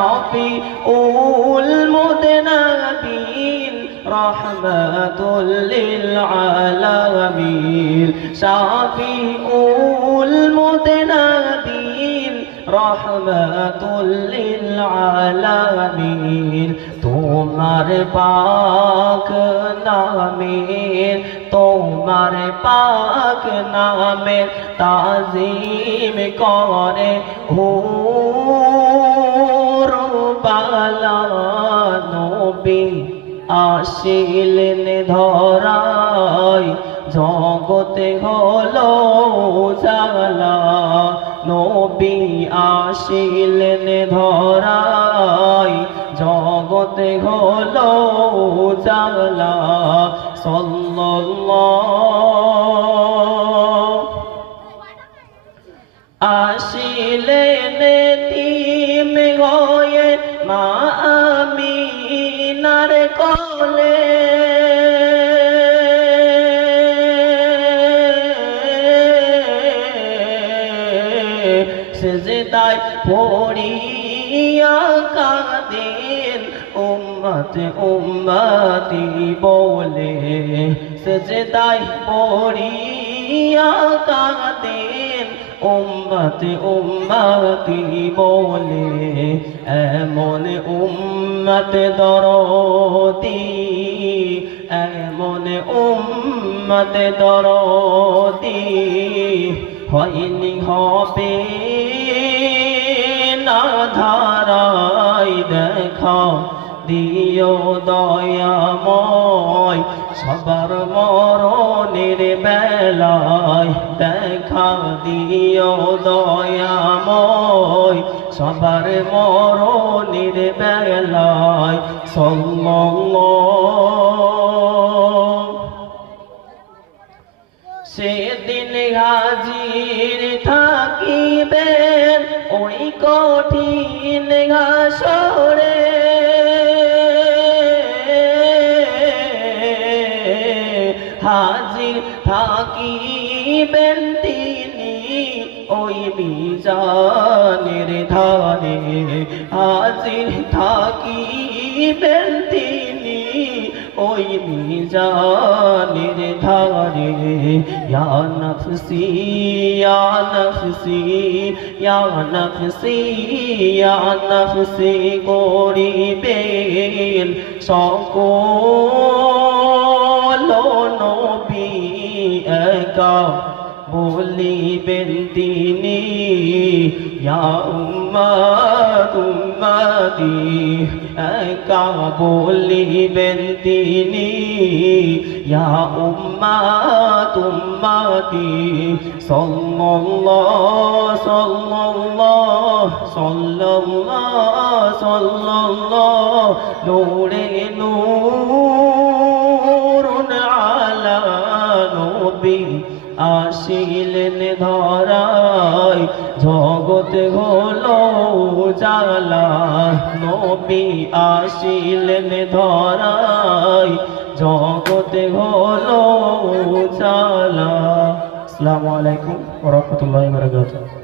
شفيع المذنبين رحمة للعالمين شفيع المذنبين رحمة للعالمين তোমার পাক নামের তোমার পাক নামের তাজিম করে হুরবালা নবী আসিলেন ধরাই জগতে হলো জালা নবী আসিলেন ধরাই জগতে হলো জালা সাল্লাল্লাহু সেজদায় পড়িয়া কাঁদেন উম্মত উম্মতি বলে। সেজদায় পড়িয়া কাঁদেন উম্মত উম্মতি বলে। এমন উম্মত দরদি, এমন উম্মত দরদি হয়নি হবে দিও দয়াময় সবার মরণের বেলায় দেখা দিও দয়াময় সবার মরণের বেলায় সল্লাল্লাহু হাজির থাকিবেন তিনি ওই মিজানের ধারে। হাজির থাকিবেন তিনি ওই মিজানের ধারে। ইয়া নফসি ইয়া নফসি ইয়া নফসি ইয়া নফসি করিবেন সকল বলিবেন তিনি উম্মাতি একা বলিবেন তিনি উম্মাত উম্মাতি সাল্লাল্লাহু সাল্লাল্লাহু সাল্লাল্লাহু সাল্লাল্লাহু নূরে নূরুন আসিলেন ধরাই জগত হলো জালা নবী আসিলেন ধরাই জগত হলো জালা আসসালামু আলাইকুম রাহমাতুল্লাহি বারাকাতুহু।